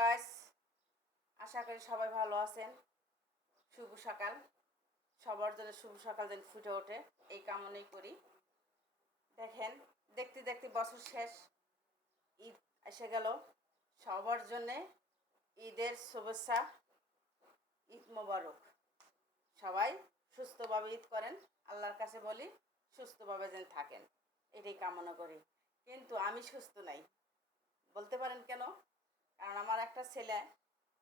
Guys, আশা করি সবাই ভালো আছেন। শুভ সকাল। সবার জন্য শুভ সকাল যেন ফুটে ওঠে এই কামনাই করি। দেখেন, দেখতে দেখতে বছর শেষ, ঈদ এসে গেল। সবার জন্যে ঈদের শুভেচ্ছা, ঈদ মোবারক। সবাই সুস্থভাবে ঈদ করেন। আল্লাহর কাছে বলি সুস্থভাবে যেন থাকেন, এটাই কামনা করি। কিন্তু আমি সুস্থ নাই, বলতে পারেন কেন? কারণ আমার একটা ছেলে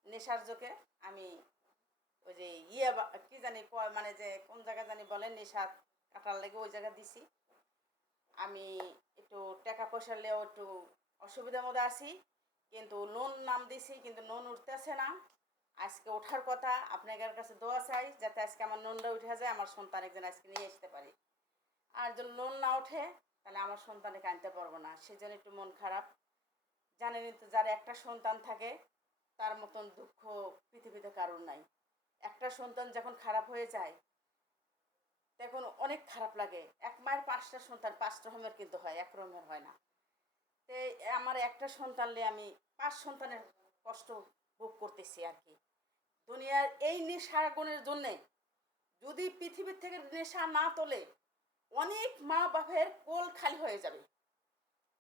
নেশার চোখে, আমি ওই যে কি জানি মানে যে কোন জায়গা জানি বলেন নেশা কাটার লেগে ওই জায়গা দিছি। আমি একটু টাকা পয়সা নিয়েও একটু অসুবিধার মধ্যে আছি, কিন্তু লোন নাম দিছি, কিন্তু লোন উঠতেছে না। আজকে ওঠার কথা, আপনাদের কাছে দোয়া চাই যাতে আজকে আমার লোনটা উঠে যায়, আমার সন্তান একজন আজকে নিয়ে আসতে পারি। আর যদি লোন না ওঠে তাহলে আমার সন্তানকে আনতে পারবো না, সেজন্য একটু মন খারাপ। জানেনই তো, যার একটা সন্তান থাকে তার মতন দুঃখ পৃথিবীতে কারোর নাই। একটা সন্তান যখন খারাপ হয়ে যায় তখন অনেক খারাপ লাগে। এক মায়ের 5টা সন্তান 5 রকমের কিন্তু হয়, এক রকমের হয় না। তো আমার একটা সন্তান নিয়ে আমি 5 সন্তানের কষ্ট ভোগ করতেছি আর কি। দুনিয়ার এই নেশা গুণের জন্যে যদি পৃথিবীর থেকে নেশা না তোলে, অনেক মা বাপের কোল খালি হয়ে যাবে।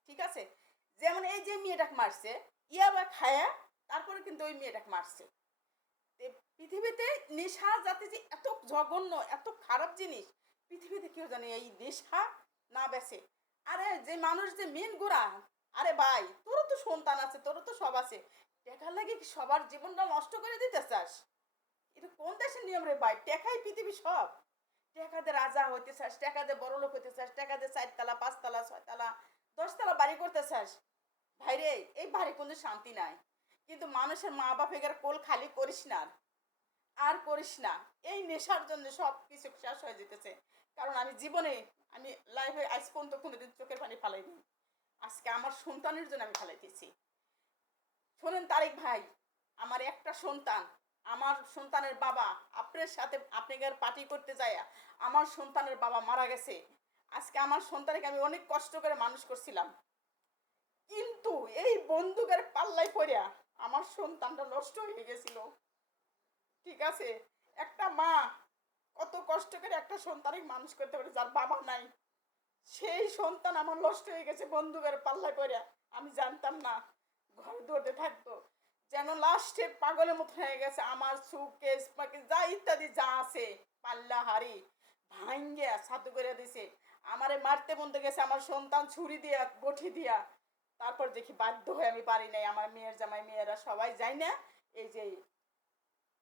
ঠিক আছে? যেমন এই যে মেয়েটাকে মারছে, ইয়াবা খায়া তারপরে কিন্তু ওই মেয়েটাকে মারছে। পৃথিবীতে নেশা যাতে যে এত জঘন্য, এত খারাপ জিনিস, পৃথিবীতে কেউ জানে এই নেশা না বেছে। আরে যে মানুষ যে মেন গোড়া, আরে ভাই তোরও তো সন্তান আছে, তোরও তো সব আছে, টেকার লাগে কি সবার জীবনটা নষ্ট করে দিতে চাস? এটা কোন দেশের নিয়ম রে ভাই? টেকাই পৃথিবী সব। টেকা দিয়ে রাজা হইতে চাস, টেকা দিয়ে বড় লোক হইতে চাস, টেকা দিয়ে 4 তলা 5 তলা 6 তলা 10 তলা বাড়ি করতে চাস। ভাইরে, এই বাড়ি কোনো শান্তি নাই। কিন্তু মানুষের মা বাপের কোল খালি করিস না, আর করিস না। এই নেশার জন্য সব কিছু শেষ হয়ে যেতেছে। কারণ আমি জীবনে, আমি লাইফে আজ পর্যন্ত কোনোদিন চোখের পানি ফালাইনি। আজকে আমার সন্তানের জন্য আমি ফালাইতেছি। শোনেন তারেক ভাই, আমার একটা সন্তান, আমার সন্তানের বাবা আপনার সাথে আপনাদের পার্টি করতে যায় আমার সন্তানের বাবা মারা গেছে। আজকে আমার সন্তানকে আমি অনেক কষ্ট করে মানুষ করছিলাম, কিন্তু এই বন্দুকের পাল্লায় পড়িয়া আমার সন্তানটা নষ্ট হয়ে গেছিল। ঠিক আছে? একটা মা কত কষ্ট করে একটা সন্তানকে মানুষ করতে পারে যার বাবা নাই। সেই সন্তান আমার নষ্ট হয়ে গেছে বন্দুকের পাল্লায় পড়িয়া। আমি জানতাম না, ঘরে দৌড়তে থাকতো, যেন লাস্টে পাগলের মতো হয়ে গেছে। আমার সুকেস পাকে যা ইত্যাদি যা আছে পাল্লা হাড়ি ভাঙ্গিয়া ছাতু করে দিছে। আমারে মারতে বলতে গেছে আমার সন্তান ছুরি দিয়া বটি দিয়া। তারপর দেখি বাধ্য হয়ে আমি পারি নাই, আমার মেয়ের জামাই মেয়েরা সবাই যাই না, এই যে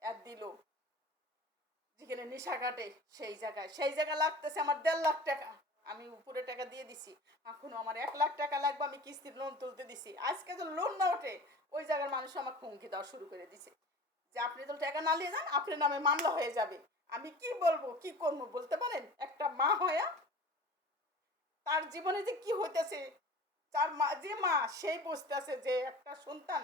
এক দিল যেখানে নেশা কাটে সেই জায়গায় লাগতেছে আমার 1.5 লাখ টাকা। আমি উপরে টাকা দিয়ে দিছি, এখনো আমার 1 লাখ টাকা লাগবে। আমি কিস্তির লোন তুলতে দিছি, আজকে তো লোন না ওঠে ওই জায়গার মানুষ আমাকে হুমকি দেওয়া শুরু করে দিছে যে আপনি তো টাকা না নিয়ে যান আপনার নামে মামলা হয়ে যাবে। আমি কি বলবো, কি করবো বলতে পারেন? একটা মা হয়া তার জীবনে যে কি হইতেছে, তার মা যে মা সেই বুঝতে আছে যে একটা সন্তান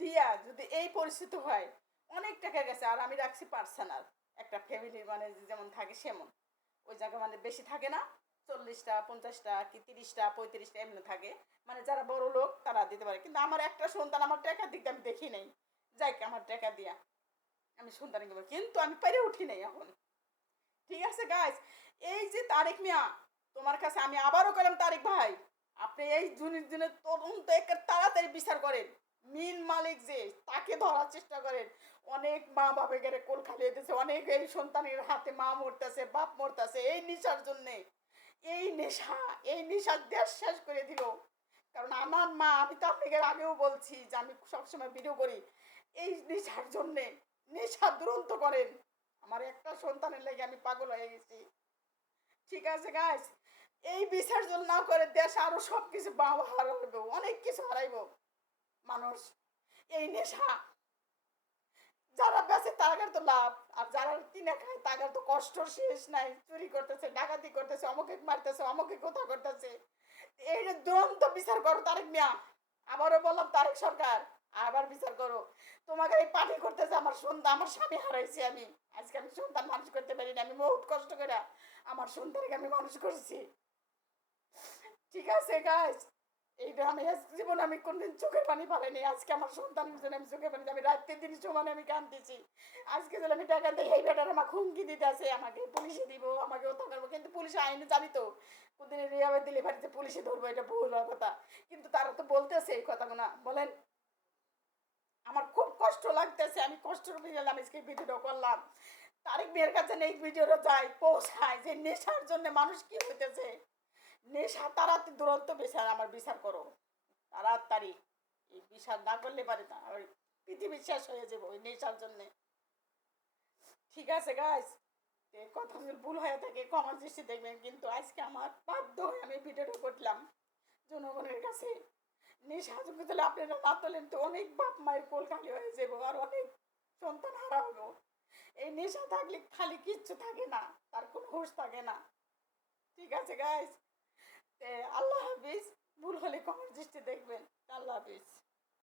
দিয়া যদি এই পরিস্থিতি হয়, অনেক টাকা গেছে। আর আমি রাখছি পার্সোনাল একটা ফ্যামিলি, মানে যেমন থাকে সেমন ওই জায়গা, মানে বেশি থাকে না, 40টা 50টা কি 30টা 35টা এমনি থাকে, মানে যারা বড় লোক তারা দিতে পারে। কিন্তু আমার একটা সন্তান, আমার টাকার দিকটা আমি দেখি নাই, যাই আমার টাকা দিয়া আমি সন্তানকে, কিন্তু আমি পেরে উঠি নাই এখন। ঠিক আছে গাইজ, এই যে তারেক মিয়া, তোমার কাছে আমি আবারও গেলাম, তারেক ভাই আপনি এই দিনের তদন্ত একটা তাড়াতাড়ি বিচার করেন। মিন মালিক যে, তাকে ধরার চেষ্টা করেন। অনেক মা বাপে গেলে কোল খালি হইতেছে, অনেক এই সন্তানের হাতে মা মরতেছে, বাপ মরতেছে এই নেশার জন্যে। এই নেশা, এই নেশার দেশ শেষ করে দিল। কারণ আমার মা, আমি তো আপনাকে আগেও বলছি যে আমি সবসময় ভিডিও করি, এই নেশার জন্যে নেশা দুরন্ত করেন। আমার একটা সন্তানের লেগে আমি পাগল হয়ে গেছি। ঠিক আছে গাইস, এই বিসর্জন না করে দেশ আরো সব কিছু হারাইব, অনেক কিছু হারাইব মানুষ। এই নেশা যারা বেঁচে তাদের তো লাভ, আর যারা কিনে খায় তাদের তো কষ্ট শেষ নাই। চুরি করতেছে, ডাকাতি করতেছে, অমুকে মারতেছে, অমুকে কোথা করতেছে। এই যে দুরন্ত বিচার করো তারেক মিয়া, আবারও বললাম তারেক সরকার, আবার বিচার করো। তোমাকে এই পার্টি করতেছে আমার সন্তান, আমার স্বামী হারাইছি আমি, আজকে আমি সন্তান মানুষ করতে পারিনি। আমি বহুত কষ্ট করে আমার সন্তানকে আমি মানুষ করছি। ঠিক আছে গাইস, এইটা আমি জীবনে আমি কোনদিন চোখের পানি পালাইনি। আজকে আমার সন্তানের জন্য আমি চোখের পানি, আমি রাত্রে দিন সমানে আমি কাঁদতেছি। আজকে যদি আমি টাকা দিই, এই বেটার আমাকে হুমকি দিতে আছে, আমাকে পুলিশে দিব, আমাকে ওটা করবো। কিন্তু পুলিশে আইনে জানি তো কোনদিন রিহাবে দিলে বাড়িতে পুলিশে ধরবো, এটা ভুল হওয়ার কথা। কিন্তু তারা তো বলতেছে এই কথাগুলো, বলেন। আমার খুব কষ্ট লাগতেছে, আমি কষ্টের ভিতরে আমি আজকে ভিডিওটা করলাম। তারেক মেয়ের কাছে এই ভিডিওটা যায় পৌঁছায় যে নেশার জন্য মানুষ কি হইতেছে। নেশা তাড়াতাড়ি দুরন্ত বিচার, আমার বিচার করো তাড়াতাড়ি। এই বিচার না করলে পারে না, আর পৃথিবী শেষ হয়ে যাবো ওই নেশার জন্যে। ঠিক আছে গাইস, কথা যদি ভুল হয়ে থাকে ক্ষমার দৃষ্টি দেখবেন। কিন্তু আজকে আমার বাধ্য হয়ে আমি ভিডিওটা করলাম জনগণের কাছে। নেশা যোগ্য তাহলে আপনারা না তোলেন তো অনেক বাপ মায়ের কোল খালি হয়ে যাবো, আর অনেক সন্তান হারা হবো। এই নেশা থাকলে খালি কিচ্ছু থাকে না, তার কোনো হুঁশ থাকে না। ঠিক আছে গাইস, আল্লাহ হাফিজ। ভুল হলে ক্ষমার দৃষ্টি দেখবেন। আল্লাহ হাফিজ।